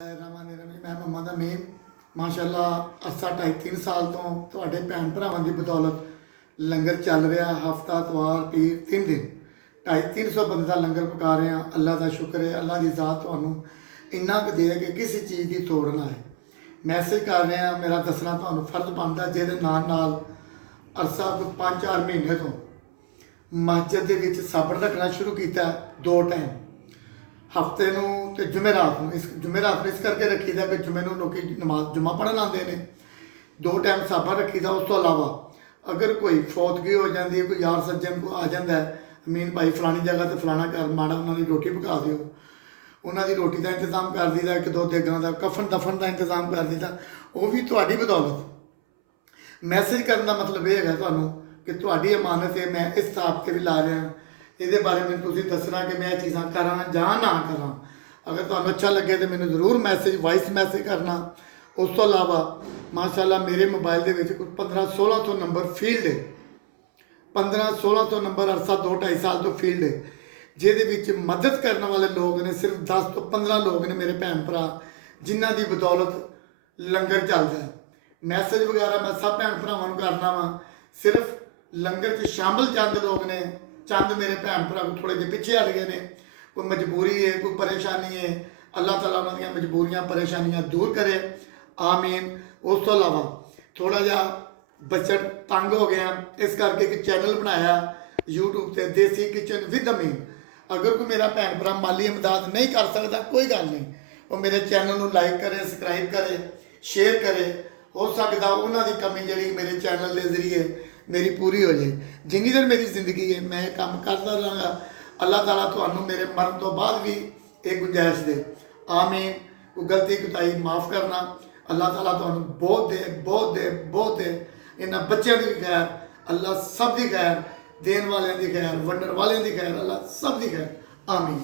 मैं मोहम्मद अमीन माशाअल्लाह असा 2.5-3 साल तो भैन भरावां की बदौलत लंगर चल रहा हफ्ता इतवार पीर 3 दिन 250-300 बंदे का लंगर पका रहे हैं। अल्लाह का शुक्र है, अल्लाह की ज़ात तुहानू इन्ना क दे कि किसी चीज़ की तोड़ ना है। मैसेज कर रहे हैं, मेरा दसना तुहानू फर्ज बनता जिहदे नाल अरसा 5-4 महीने तो मस्जिद के साबड़ रखना शुरू किया 2 टाइम हफ्ते तो जुमेरात इस जुमेरात इस करके रखी कि जुमे लोग नमाज जुम्मा पढ़न आते हैं। 2 टाइम साबा रखी उस तो अलावा अगर कोई फौतगी हो जाती है, कोई यार सज्जन को आ जाता है, अमीन भाई फलानी जगह तो फलाना घर माड़ा उन्होंने रोटी पका दियो, उन्होंने रोटी का इंतजाम कर दीदा, 1-2 देगां का कफन दफन का इंतजाम कर दीदा। वो भी तुहाडी बदौलत। मैसेज करने का मतलब यह है तुहानू कि तुहाडी अमानत है, मैं इस हिसाब से भी ला रहा ये बारे में तुम दसना कि मैं चीज़ा करा या ना करा। अगर तुम्हें अच्छा लगे तो मैं जरूर मैसेज वॉइस मैसेज करना। उस तो अलावा माशाअल्लाह मेरे मोबाइल के कुछ 1500-1600 नंबर फील्ड है, 1500-1600 नंबर अरसा 2-2.5 साल तो फील्ड है, जिहदे मदद करने वाले लोग ने सिर्फ 10 तो 15 लोग ने मेरे भैन भरा जिन्हों की बदौलत लंगर चलता है। मैसेज वगैरह मैं सब भैन भरावां करना वा, सिर्फ लंगर च शामिल चंद लोग ने, चंद मेरे भैन भरा थोड़े जे पिछे हट गए हैं। कोई मजबूरी है, कोई परेशानी है, अल्लाह ताला उन्होंने मजबूरियां परेशानियां दूर करे, आमीन। उस तो अलावा थोड़ा जा बजट तंग हो गया, इस करके एक चैनल बनाया यूट्यूब से, देसी किचन विद अमीन। अगर कोई मेरा भैन भरा माली इमदाद नहीं कर सकता कोई गल नहीं, वो मेरे चैनल को लाइक करे, सबसक्राइब करे, शेयर करे। हो सकता उन्होंने कमी जी मेरे चैनल के जरिए मेरी पूरी हो जाए। जिन्नी देर मेरी जिंदगी है मैं काम करता रहा। अल्लाह ताला तुहानू मेरे मरण तो बाद भी एक गुंजाइश दे, आमीन। कोई गलती कुताई माफ़ करना, अल्लाह ताला तुहानू बहुत दे, बहुत दे, बहुत दे। इन्होंने बच्चों की भी खैर, अल्लाह सब की खैर, देन वाले की खैर, वंडन वाले की खैर, अल्लाह सब की खैर, आमीन।